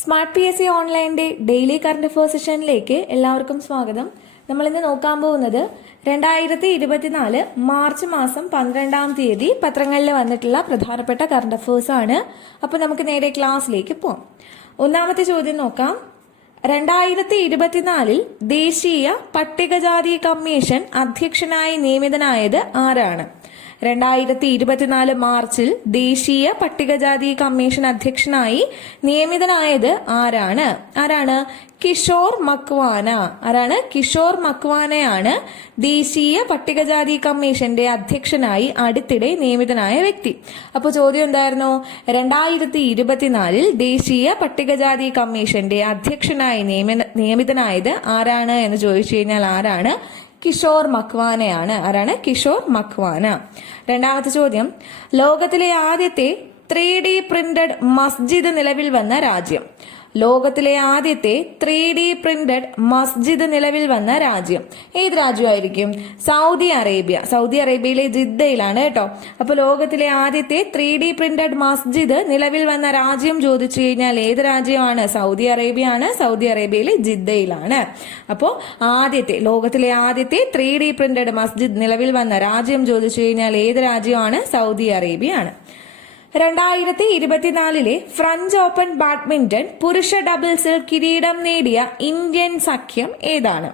Smart P S C ഓൺലൈന്റെ daily current affair സെഷനിലേക്ക് എല്ലാവർക്കും സ്വാഗതം. നമ്മൾ ഇന്ന് നോക്കാൻ പോകുന്നത് രണ്ടായിരത്തി ഇരുപത്തിനാല് മാർച്ച് മാസം പന്ത്രണ്ടാം തീയതി പത്രങ്ങളിൽ വന്നിട്ടുള്ള പ്രധാനപ്പെട്ട കറണ്ട് അഫയേഴ്സ് ആണ്. അപ്പോൾ നമുക്ക് നേരെ ക്ലാസ്സിലേക്ക് പോകാം ഒന്നാമത്തെ ചോദ്യം നോക്കാം. രണ്ടായിരത്തി ഇരുപത്തിനാലിൽ ദേശീയ പട്ടികജാതി കമ്മീഷൻ അധ്യക്ഷനായി നിയമിതനായത് ആരാണ്? രണ്ടായിരത്തി ഇരുപത്തിനാല് മാർച്ചിൽ ദേശീയ പട്ടികജാതി കമ്മീഷൻ അധ്യക്ഷനായി നിയമിതനായത് ആരാണ്? ആരാണ്? കിഷോർ മക്വാന. ആരാണ്? കിഷോർ മക്വാനയാണ് ദേശീയ പട്ടികജാതി കമ്മീഷന്റെ അധ്യക്ഷനായി അടുത്തിടെ നിയമിതനായ വ്യക്തി. അപ്പോൾ ചോദ്യം എന്തായിരുന്നു? രണ്ടായിരത്തി ഇരുപത്തിനാലിൽ ദേശീയ പട്ടികജാതി കമ്മീഷന്റെ അധ്യക്ഷനായി നിയമിതനായത് ആരാണ് എന്ന് ചോദിച്ചു കഴിഞ്ഞാൽ ആരാണ്? കിഷോർ മക്വാനയാണ്. ആരാണ്? കിഷോർ മക്വാന. രണ്ടാമത്തെ ചോദ്യം. ലോകത്തിലെ ആദ്യത്തെ ത്രീ ഡി പ്രിന്റഡ് മസ്ജിദ് നിലവിൽ വന്ന രാജ്യം. ലോകത്തിലെ ആദ്യത്തെ ത്രീ ഡി പ്രിന്റഡ് മസ്ജിദ് നിലവിൽ വന്ന രാജ്യം. ഏത് രാജ്യമായിരിക്കും? Saudi Arabia. സൗദി അറേബ്യയിലെ ജിദ്ദയിലാണ് കേട്ടോ. അപ്പൊ ലോകത്തിലെ ആദ്യത്തെ ത്രീ ഡി പ്രിന്റഡ് മസ്ജിദ് നിലവിൽ വന്ന രാജ്യം ചോദിച്ചു കഴിഞ്ഞാൽ ഏത് രാജ്യമാണ്? സൗദി അറേബ്യ ആണ് സൗദി അറേബ്യയിലെ ജിദ്ദയിലാണ്. അപ്പോൾ ആദ്യത്തെ ലോകത്തിലെ ആദ്യത്തെ ത്രീ ഡി പ്രിന്റഡ് മസ്ജിദ് നിലവിൽ വന്ന രാജ്യം ചോദിച്ചു കഴിഞ്ഞാൽ ഏത് രാജ്യമാണ്? സൗദി അറേബ്യ ആണ് രണ്ടായിരത്തി ഇരുപത്തിനാലിലെ ഫ്രഞ്ച് ഓപ്പൺ ബാഡ്മിന്റൺ പുരുഷ ഡബിൾസിൽ കിരീടം നേടിയ ഇന്ത്യൻ സഖ്യം ഏതാണ്?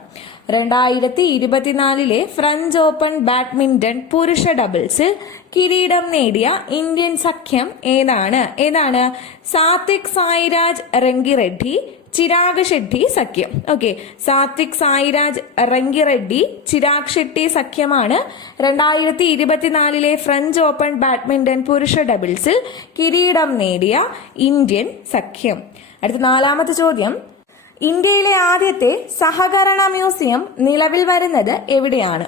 രണ്ടായിരത്തി ഇരുപത്തിനാലിലെ ഫ്രഞ്ച് ഓപ്പൺ ബാഡ്മിന്റൺ പുരുഷ ഡബിൾസിൽ കിരീടം നേടിയ ഇന്ത്യൻ സഖ്യം ഏതാണ്? ഏതാണ്? സാത്വിക് സായിരാജ് റെങ്കിറെഡ്ഡി ചിരാഗ് ഷെട്ടി സഖ്യം. ഓക്കെ സാത്വിക് സായിരാജ് റെങ്കിറെഡ്ഡി ചിരാഗ് ഷെട്ടി സഖ്യമാണ്. രണ്ടായിരത്തി ഇരുപത്തിനാലിലെ ഫ്രഞ്ച് ഓപ്പൺ ബാഡ്മിന്റൺ പുരുഷ ഡബിൾസിൽ കിരീടം നേടിയ ഇന്ത്യൻ സഖ്യം. അടുത്ത നാലാമത്തെ ചോദ്യം. ഇന്ത്യയിലെ ആദ്യത്തെ സഹകരണ മ്യൂസിയം നിലവിൽ വരുന്നത് എവിടെയാണ്?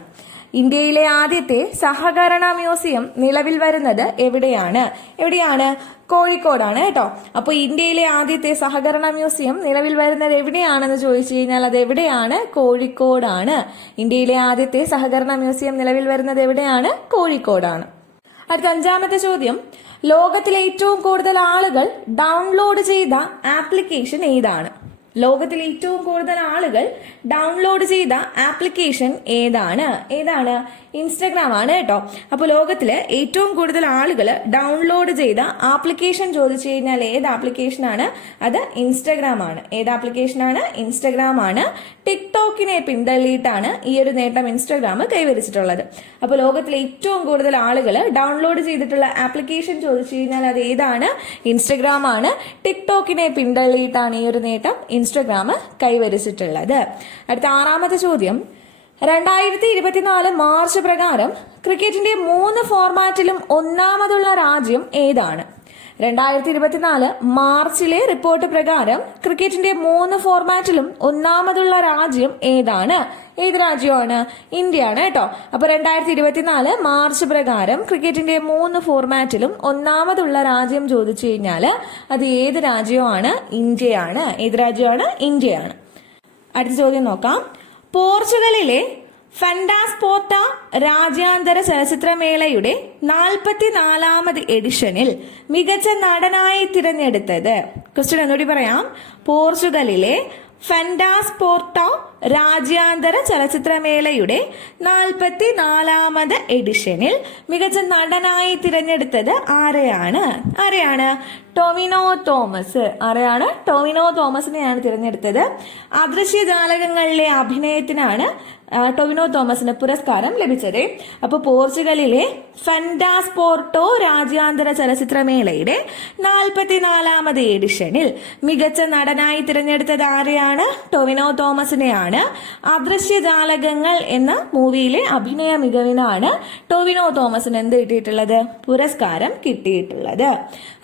ഇന്ത്യയിലെ ആദ്യത്തെ സഹകരണ മ്യൂസിയം നിലവിൽ വരുന്നത് എവിടെയാണ്? എവിടെയാണ്? കോഴിക്കോടാണ് കേട്ടോ. അപ്പോൾ ഇന്ത്യയിലെ ആദ്യത്തെ സഹകരണ മ്യൂസിയം നിലവിൽ വരുന്നത് എവിടെയാണെന്ന് ചോദിച്ചു കഴിഞ്ഞാൽ അത് എവിടെയാണ്? കോഴിക്കോടാണ്. ഇന്ത്യയിലെ ആദ്യത്തെ സഹകരണ മ്യൂസിയം നിലവിൽ വരുന്നത് എവിടെയാണ്? കോഴിക്കോടാണ്. അടുത്ത അഞ്ചാമത്തെ ചോദ്യം. ലോകത്തിലെ ഏറ്റവും കൂടുതൽ ആളുകൾ ഡൗൺലോഡ് ചെയ്ത ആപ്ലിക്കേഷൻ ഏതാണ്? ലോകത്തിലെ ഏറ്റവും കൂടുതൽ ആളുകൾ ഡൗൺലോഡ് ചെയ്ത ആപ്ലിക്കേഷൻ ഏതാണ്? ഏതാണ്? ഇൻസ്റ്റഗ്രാം ആണ് കേട്ടോ. അപ്പോൾ ലോകത്തിലെ ഏറ്റവും കൂടുതൽ ആളുകൾ ഡൗൺലോഡ് ചെയ്ത ആപ്ലിക്കേഷൻ ചോദിച്ചു കഴിഞ്ഞാൽ ഏത് ആപ്ലിക്കേഷൻ ആണ്? അത് ഇൻസ്റ്റഗ്രാം ആണ്. ഏത് ആപ്ലിക്കേഷൻ ആണ്? ഇൻസ്റ്റഗ്രാം ആണ്. ടിക്ടോക്കിനെ പിന്തള്ളിയിട്ടാണ് ഈ ഒരു നേട്ടം ഇൻസ്റ്റാഗ്രാം കൈവരിച്ചിട്ടുള്ളത്. അപ്പോൾ ലോകത്തിലെ ഏറ്റവും കൂടുതൽ ആളുകൾ ഡൗൺലോഡ് ചെയ്തിട്ടുള്ള ആപ്ലിക്കേഷൻ ചോദിച്ചു കഴിഞ്ഞാൽ അത് ഏതാണ്? ഇൻസ്റ്റഗ്രാം ആണ്. ടിക്ടോക്കിനെ പിന്തള്ളിയിട്ടാണ് ഈ ഒരു നേട്ടം ഇൻസ്റ്റഗ്രാം കൈവരിച്ചിട്ടുള്ളത്. അടുത്ത ആറാമത്തെ ചോദ്യം. രണ്ടായിരത്തി ഇരുപത്തിനാല് മാർച്ച് പ്രകാരം ക്രിക്കറ്റിന്റെ മൂന്ന് ഫോർമാറ്റിലും ഒന്നാമതുള്ള രാജ്യം ഏതാണ്? രണ്ടായിരത്തി ഇരുപത്തിനാല് മാർച്ചിലെ റിപ്പോർട്ട് പ്രകാരം ക്രിക്കറ്റിന്റെ മൂന്ന് ഫോർമാറ്റിലും ഒന്നാമതുള്ള രാജ്യം ഏതാണ്? ഏത് രാജ്യമാണ്? ഇന്ത്യയാണ് കേട്ടോ. അപ്പൊ രണ്ടായിരത്തി ഇരുപത്തിനാല് മാർച്ച് പ്രകാരം ക്രിക്കറ്റിന്റെ മൂന്ന് ഫോർമാറ്റിലും ഒന്നാമതുള്ള രാജ്യം ചോദിച്ചു കഴിഞ്ഞാൽ അത് ഏത് രാജ്യമാണ്? ഇന്ത്യയാണ്. ഏത് രാജ്യമാണ്? ഇന്ത്യയാണ്. അടുത്ത ചോദ്യം നോക്കാം. പോർച്ചുഗലിലെ ഫെൻഡാസ്പോർട്ട രാജ്യാന്തര ചലച്ചിത്രമേളയുടെ നാൽപ്പത്തിനാലാമത് എഡിഷനിൽ മികച്ച നടനായി തിരഞ്ഞെടുത്തത്. ക്വസ്റ്റ്യൻ ഒന്നുകൂടി പറയാം. പോർച്ചുഗലിലെ ഫണ്ടാസ്പോർട്ട രാജ്യാന്തര ചലച്ചിത്രമേളയുടെ നാൽപ്പത്തിനാലാമത് എഡിഷനിൽ മികച്ച നടനായി തിരഞ്ഞെടുത്തത് ആരെയാണ്? ആരെയാണ്? ടോമിനോ തോമസ്. ആരെയാണ്? ടോമിനോ തോമസിനെയാണ് തിരഞ്ഞെടുത്തത്. അദൃശ്യ ജാലകങ്ങളിലെ അഭിനയത്തിനാണ് ടൊവിനോ തോമസിന് പുരസ്കാരം ലഭിച്ചത്. അപ്പോൾ പോർച്ചുഗലിലെ ഫെൻഡാസ്പോർട്ടോ രാജ്യാന്തര ചലച്ചിത്രമേളയുടെ നാൽപ്പത്തിനാലാമത് എഡിഷനിൽ മികച്ച നടനായി തിരഞ്ഞെടുത്തത് ആരെയാണ്? ടൊവിനോ തോമസിനെയാണ്. അദൃശ്യ ജാലകങ്ങൾ എന്ന മൂവിയിലെ അഭിനയ മികവിനാണ് ടൊവിനോ തോമസിന് എന്ത് കിട്ടിയിട്ടുള്ളത്? പുരസ്കാരം കിട്ടിയിട്ടുള്ളത്.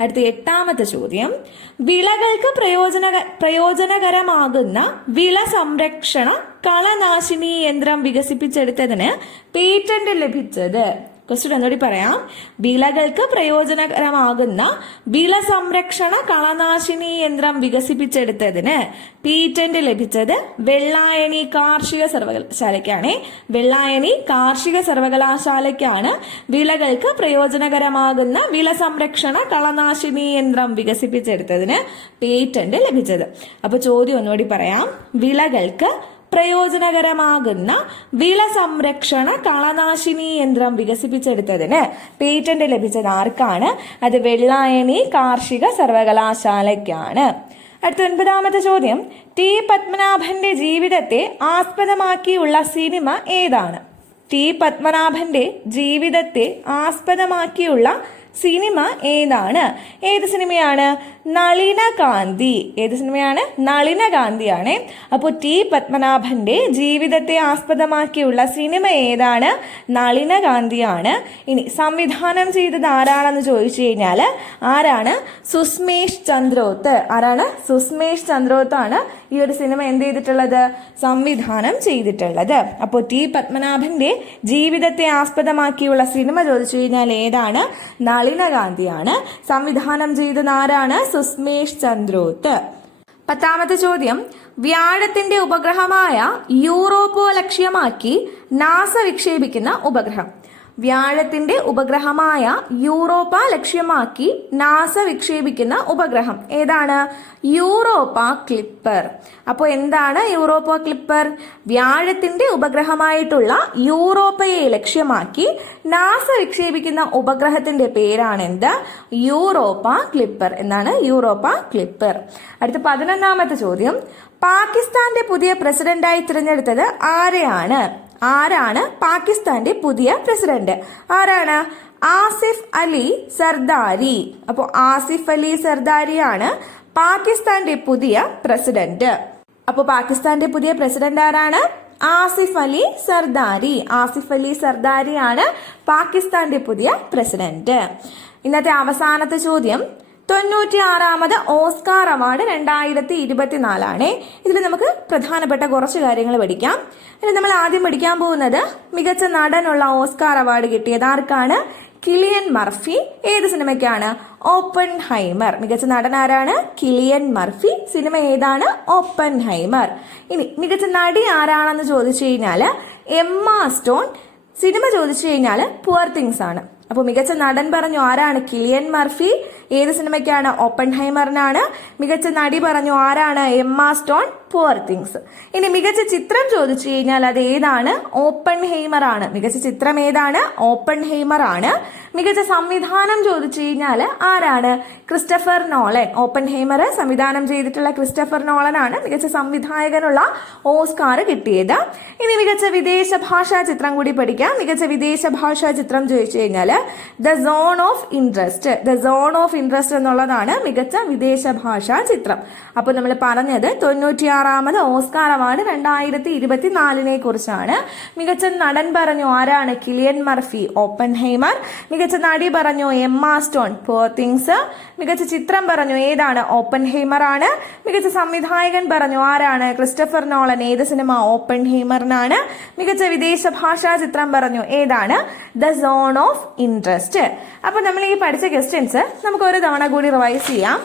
അടുത്ത എട്ടാമത്തെ ചോദ്യം. വിളകൾക്ക് പ്രയോജന പ്രയോജനകരമാകുന്ന വിള സംരക്ഷണ കളനാശിനി യന്ത്രം വികസിപ്പിച്ചെടുത്തതിന് പേറ്റന്റ് ലഭിച്ചത്. ക്വസ്റ്റ്യൻ ഒന്നുകൂടി പറയാം. വിളകൾക്ക് പ്രയോജനകരമാകുന്ന വിള സംരക്ഷണ കളനാശിനി യന്ത്രം വികസിപ്പിച്ചെടുത്തതിന് പീറ്റന്റ് ലഭിച്ചത് വെള്ളായണി കാർഷിക സർവകലാശാലയ്ക്കാണ്. വെള്ളായണി കാർഷിക സർവകലാശാലയ്ക്കാണ് വിളകൾക്ക് പ്രയോജനകരമാകുന്ന വിള സംരക്ഷണ കളനാശിനി യന്ത്രം വികസിപ്പിച്ചെടുത്തതിന് പേറ്റന്റ് ലഭിച്ചത്. അപ്പൊ ചോദ്യം ഒന്നുകൂടി പറയാം. വിളകൾക്ക് പ്രയോജനകരമാകുന്ന വിള സംരക്ഷണ കളനാശിനി യന്ത്രം വികസിപ്പിച്ചെടുത്തതിന് പേറ്റന്റ് ലഭിച്ചത് ആർക്കാണ്? അത് വെള്ളായണി കാർഷിക സർവകലാശാലയ്ക്കാണ്. അടുത്ത ഒൻപതാമത്തെ ചോദ്യം. ടി പത്മനാഭന്റെ ജീവിതത്തെ ആസ്പദമാക്കിയുള്ള സിനിമ ഏതാണ്? ടി പത്മനാഭന്റെ ജീവിതത്തെ ആസ്പദമാക്കിയുള്ള സിനിമ ഏതാണ്? ഏത് സിനിമയാണ്? നളിനകാന്തി ഏത് സിനിമയാണ്? നളിന കാന്തിയാണ് അപ്പോൾ ടി പത്മനാഭന്റെ ജീവിതത്തെ ആസ്പദമാക്കിയുള്ള സിനിമ ഏതാണ്? നളിന കാന്തിയാണ് ഇനി സംവിധാനം ചെയ്തത് ആരാണെന്ന് ചോദിച്ചു കഴിഞ്ഞാൽ ആരാണ്? സുസ്മേഷ് ചന്ദ്രോത്ത്. ആരാണ്? സുസ്മേഷ് ചന്ദ്രോത്താണ് ഈ ഒരു സിനിമ എന്ത് ചെയ്തിട്ടുള്ളത്? സംവിധാനം ചെയ്തിട്ടുള്ളത്. അപ്പോൾ ടി പത്മനാഭന്റെ ജീവിതത്തെ ആസ്പദമാക്കിയുള്ള സിനിമ ചോദിച്ചു കഴിഞ്ഞാൽ ഏതാണ്? നളിനകാന്തിയാണ് സംവിധാനം ചെയ്തത് ആരാണ്? സുസ്മേഷ് ചന്ദ്രോത്ത് പത്താമത്തെ ചോദ്യം. വ്യാഴത്തിന്റെ ഉപഗ്രഹമായ യൂറോപ്പോ ലക്ഷ്യമാക്കി നാസ വിക്ഷേപിക്കുന്ന ഉപഗ്രഹം. വ്യാഴത്തിന്റെ ഉപഗ്രഹമായ യൂറോപ്പ ലക്ഷ്യമാക്കി നാസ വിക്ഷേപിക്കുന്ന ഉപഗ്രഹം. ഏതാണ്? Europa Clipper. അപ്പോൾ എന്താണ് യൂറോപ്പ ക്ലിപ്പർ? വ്യാഴത്തിന്റെ ഉപഗ്രഹമായിട്ടുള്ള യൂറോപ്പയെ ലക്ഷ്യമാക്കി നാസ വിക്ഷേപിക്കുന്ന ഉപഗ്രഹത്തിന്റെ പേരാണ് എന്ത് യൂറോപ്പ ക്ലിപ്പർ. എന്നാണ് യൂറോപ്പ ക്ലിപ്പർ. അടുത്ത പതിനൊന്നാമത്തെ ചോദ്യം. പാകിസ്ഥാന്റെ പുതിയ പ്രസിഡന്റായി തിരഞ്ഞെടുത്തത് ആരെയാണ്? ആരാണ് പാകിസ്ഥാന്റെ പുതിയ പ്രസിഡന്റ്? ആരാണ്? ആസിഫ് അലി സർദാരി. അപ്പോൾ ആസിഫ് അലി സർദാരിയാണ് പാകിസ്ഥാന്റെ പുതിയ പ്രസിഡന്റ്. അപ്പോൾ പാകിസ്ഥാന്റെ പുതിയ പ്രസിഡന്റ് ആരാണ്? ആസിഫ് അലി സർദാരി. ആസിഫ് അലി സർദാരിയാണ് പാകിസ്ഥാന്റെ പുതിയ പ്രസിഡന്റ്. ഇന്നത്തെ അവസാനത്തെ ചോദ്യം. തൊണ്ണൂറ്റി ആറാമത് ഓസ്കാർ അവാർഡ് രണ്ടായിരത്തി ഇരുപത്തിനാലാണ് ഇതിൽ നമുക്ക് പ്രധാനപ്പെട്ട കുറച്ച് കാര്യങ്ങൾ പഠിക്കാം. ഇനി നമ്മൾ ആദ്യം പഠിക്കാൻ പോകുന്നത് മികച്ച നടനുള്ള ഓസ്കാർ അവാർഡ് കിട്ടിയത് ആർക്കാണ്? Cillian Murphy. ഏത് സിനിമയ്ക്കാണ്? ഓപ്പൺ ഹൈമർ മികച്ച നടൻ ആരാണ്? Cillian Murphy. സിനിമ ഏതാണ്? ഓപ്പൺ ഹൈമർ ഇനി മികച്ച നടി ആരാണെന്ന് ചോദിച്ചു കഴിഞ്ഞാൽ എമ്മ സ്റ്റോൺ. സിനിമ ചോദിച്ചു കഴിഞ്ഞാൽ പുവർ തിങ്സ് ആണ്. അപ്പോൾ മികച്ച നടൻ പറഞ്ഞു ആരാണ്? Cillian Murphy. ഏത് സിനിമയ്ക്കാണ് ഓപ്പൺ ഹൈമറിനാണ് മികച്ച നടി പറഞ്ഞു ആരാണ് എം എമ്മ സ്റ്റോൺ? പുവർ തിങ്സ് ഇനി മികച്ച ചിത്രം ചോദിച്ചു കഴിഞ്ഞാൽ അത് ഏതാണ്? ഓപ്പൺ ഹെയ്മർ ആണ്. മികച്ച ചിത്രം ഏതാണ്? ഓപ്പൺ ഹെയ്മർ ആണ്. മികച്ച സംവിധാനം ചോദിച്ചു കഴിഞ്ഞാൽ ആരാണ്? ക്രിസ്റ്റഫർ നോളൻ ഓപ്പൺ ഹെയ്മർ സംവിധാനം ചെയ്തിട്ടുള്ള ക്രിസ്റ്റഫർ നോളൻ ആണ് മികച്ച സംവിധായകനുള്ള ഓസ്കാർ കിട്ടിയത്. ഇനി മികച്ച വിദേശ ഭാഷാ ചിത്രം കൂടി പഠിക്കാം. മികച്ച വിദേശ ഭാഷാ ചിത്രം ചോദിച്ചു കഴിഞ്ഞാൽ The Zone of Interest The Zone of Interest എന്നുള്ളതാണ് മികച്ച വിദേശ ഭാഷാ ചിത്രം. അപ്പോൾ നമ്മൾ പറഞ്ഞത് തൊണ്ണൂറ്റിയാറാമത് ഓസ്കാർ അവാർഡ് രണ്ടായിരത്തി ഇരുപത്തിനാലിനെ കുറിച്ചാണ്. മികച്ച നടൻ പറഞ്ഞു ആരാണ്? കിലിയൻ മർഫി ഓപ്പൺ ഹൈമർ മികച്ച നടി പറഞ്ഞു എമ്മ സ്റ്റോൺ പോർ തിങ്സ്. മികച്ച ചിത്രം പറഞ്ഞു ഏതാണ്? ഓപ്പൺ ഹൈമർ ആണ് മികച്ച സംവിധായകൻ പറഞ്ഞു ആരാണ്? ക്രിസ്റ്റഫർ നോളൻ ഏത് സിനിമ ഓപ്പൺ ഹൈമറിനാണ് മികച്ച വിദേശ ഭാഷാ ചിത്രം പറഞ്ഞു ഏതാണ്? The Zone of Interest. അപ്പൊ നമ്മൾ ഈ പഠിച്ച ക്വസ്റ്റ്യൻസ് നമുക്ക് ഒരു തവണ കൂടി റിവൈസ് ചെയ്യാം.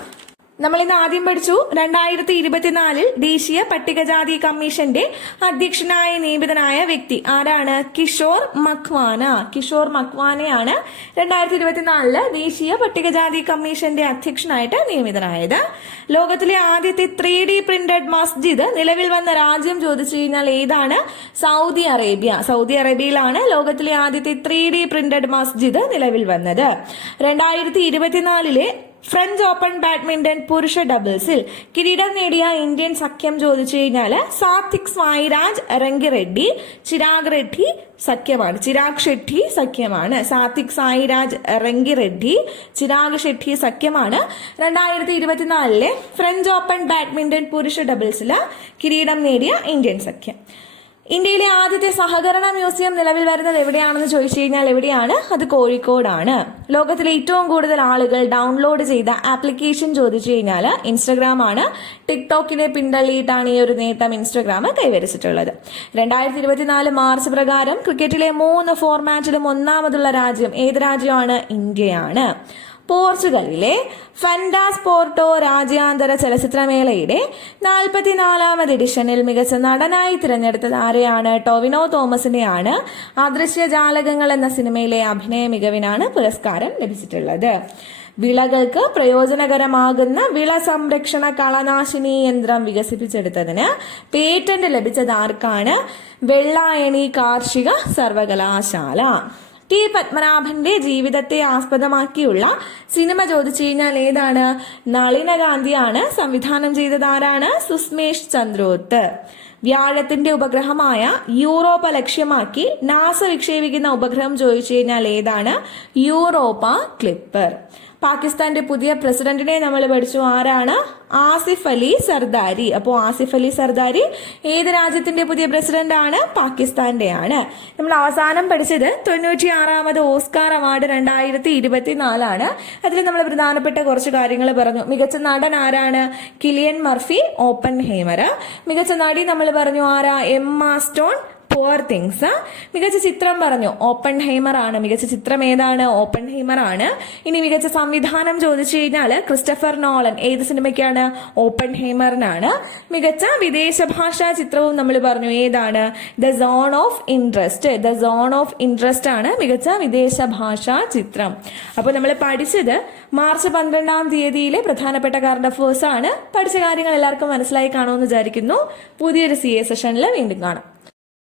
നമ്മൾ ഇന്ന് ആദ്യം പഠിച്ചു രണ്ടായിരത്തി ഇരുപത്തിനാലിൽ ദേശീയ പട്ടികജാതി കമ്മീഷന്റെ അധ്യക്ഷനായി നിയമിതനായ വ്യക്തി. ആരാണ്? കിഷോർ മഖ്വാന കിഷോർ മഖ്വാനയാണ് രണ്ടായിരത്തി ഇരുപത്തിനാലിൽ ദേശീയ പട്ടികജാതി കമ്മീഷന്റെ അധ്യക്ഷനായിട്ട് നിയമിതനായത്. ലോകത്തിലെ ആദ്യത്തെ ത്രീ ഡി പ്രിന്റഡ് മസ്ജിദ് നിലവിൽ വന്ന രാജ്യം ചോദിച്ചു കഴിഞ്ഞാൽ ഏതാണ്? Saudi Arabia. സൗദി അറേബ്യയിലാണ് ലോകത്തിലെ ആദ്യത്തെ ത്രീ ഡി പ്രിന്റഡ് മസ്ജിദ് നിലവിൽ വന്നത്. രണ്ടായിരത്തി ഇരുപത്തിനാലിലെ ഫ്രഞ്ച് ഓപ്പൺ ബാഡ്മിന്റൺ പുരുഷ ഡബിൾസിൽ കിരീടം നേടിയ ഇന്ത്യൻ സഖ്യം ചോദിച്ചു കഴിഞ്ഞാൽ സാത്വിക് സായിരാജ് റെഡ്ഡി ചിരാഗ് റെഡ്ഡി സഖ്യമാണ്. ചിരാഗ് ഷെട്ടി സഖ്യമാണ്. സാത്വിക് സായിരാജ് റെങ്കി റെഡ്ഡി ചിരാഗ് ഷെട്ടി സഖ്യമാണ്. രണ്ടായിരത്തി ഇരുപത്തിനാലിലെ ഫ്രഞ്ച് ഓപ്പൺ ബാഡ്മിന്റൺ പുരുഷ ഡബിൾസിൽ കിരീടം നേടിയ ഇന്ത്യൻ സഖ്യം. ഇന്ത്യയിലെ ആദ്യത്തെ സഹകരണ മ്യൂസിയം നിലവിൽ വരുന്നത് എവിടെയാണെന്ന് ചോദിച്ചു കഴിഞ്ഞാൽ എവിടെയാണ്? അത് കോഴിക്കോടാണ്. ലോകത്തിലെ ഏറ്റവും കൂടുതൽ ആളുകൾ ഡൗൺലോഡ് ചെയ്ത ആപ്ലിക്കേഷൻ ചോദിച്ചു കഴിഞ്ഞാൽ ഇൻസ്റ്റഗ്രാം ആണ്. ടിക്ടോക്കിനെ പിന്തള്ളിയിട്ടാണ് ഈ ഒരു നേട്ടം ഇൻസ്റ്റഗ്രാം കൈവരിച്ചിട്ടുള്ളത്. രണ്ടായിരത്തി ഇരുപത്തിനാല് മാർച്ച് പ്രകാരം ക്രിക്കറ്റിലെ മൂന്ന് ഫോർമാറ്റിലും ഒന്നാമതുള്ള രാജ്യം ഏത് രാജ്യമാണ്? ഇന്ത്യയാണ്. പോർച്ചുഗലിലെ ഫെൻഡാസ് പോർട്ടോ രാജ്യാന്തര ചലച്ചിത്രമേളയുടെ നാൽപ്പത്തിനാലാമത് എഡിഷനിൽ മികച്ച നടനായി തിരഞ്ഞെടുത്തത് ആരെയാണ്? ടോവിനോ തോമസിനെയാണ് അദൃശ്യ ജാലകങ്ങൾ എന്ന സിനിമയിലെ അഭിനയ മികവിനാണ് പുരസ്കാരം ലഭിച്ചിട്ടുള്ളത്. വിളകൾക്ക് പ്രയോജനകരമാകുന്ന വിള സംരക്ഷണ കളനാശിനി യന്ത്രം വികസിപ്പിച്ചെടുത്തതിന് പേറ്റന്റ് ലഭിച്ചത് ആർക്കാണ്? വെള്ളായണി കാർഷിക സർവകലാശാല. ടി പത്മനാഭന്റെ ജീവിതത്തെ ആസ്പദമാക്കിയുള്ള സിനിമ ചോദിച്ചു കഴിഞ്ഞാൽ ഏതാണ്? നളിന ഗാന്ധിയാണ്. സംവിധാനം ചെയ്തത് ആരാണ്? സുസ്മേഷ് ചന്ദ്രോത്ത്. വ്യാഴത്തിന്റെ ഉപഗ്രഹമായ യൂറോപ്പ ലക്ഷ്യമാക്കി നാസ വിക്ഷേപിക്കുന്ന ഉപഗ്രഹം ചോദിച്ചു കഴിഞ്ഞാൽ ഏതാണ്? Europa Clipper. പാകിസ്ഥാന്റെ പുതിയ പ്രസിഡന്റിനെ നമ്മൾ പഠിച്ചു. ആരാണ്? ആസിഫ് അലി സർദാരി. അപ്പോൾ ആസിഫ് അലി സർദാരി ഏത് രാജ്യത്തിന്റെ പുതിയ പ്രസിഡന്റ് ആണ് പാകിസ്ഥാന്റെ ആണ് നമ്മൾ അവസാനം പഠിച്ചത് തൊണ്ണൂറ്റി ആറാമത് ഓസ്കാർ അവാർഡ് രണ്ടായിരത്തി ഇരുപത്തിനാലാണ് അതിൽ നമ്മൾ പ്രധാനപ്പെട്ട കുറച്ച് കാര്യങ്ങൾ പറഞ്ഞു. മികച്ച നടൻ ആരാണ്? കിലിയൻ മർഫി ഓപ്പൺ ഹേമർ മികച്ച നടി നമ്മൾ പറഞ്ഞു ആരാ? എം സ്റ്റോൺ പുവർ തിങ്സ് മികച്ച ചിത്രം പറഞ്ഞു. ഓപ്പൺ ഹൈമർ ആണ് മികച്ച ചിത്രം ഏതാണ്? ഓപ്പൺ ഹൈമർ ആണ് ഇനി മികച്ച സംവിധാനം ചോദിച്ചു കഴിഞ്ഞാൽ ക്രിസ്റ്റഫർ നോളൻ ഏത് സിനിമയ്ക്കാണ്? ഓപ്പൺ ഹൈമറിനാണ് മികച്ച വിദേശ ഭാഷാ ചിത്രവും നമ്മൾ പറഞ്ഞു. ഏതാണ്? The Zone of Interest The Zone of Interest ആണ് മികച്ച വിദേശ ഭാഷാ ചിത്രം. അപ്പോൾ നമ്മൾ പഠിച്ചത് മാർച്ച് പന്ത്രണ്ടാം തീയതിയിലെ പ്രധാനപ്പെട്ട കറണ്ട് അഫേഴ്സ് ആണ്. പഠിച്ച കാര്യങ്ങൾ എല്ലാവർക്കും മനസ്സിലായി കാണുമെന്ന് വിചാരിക്കുന്നു. പുതിയൊരു സി എ സെഷനിൽ വീണ്ടും കാണാം.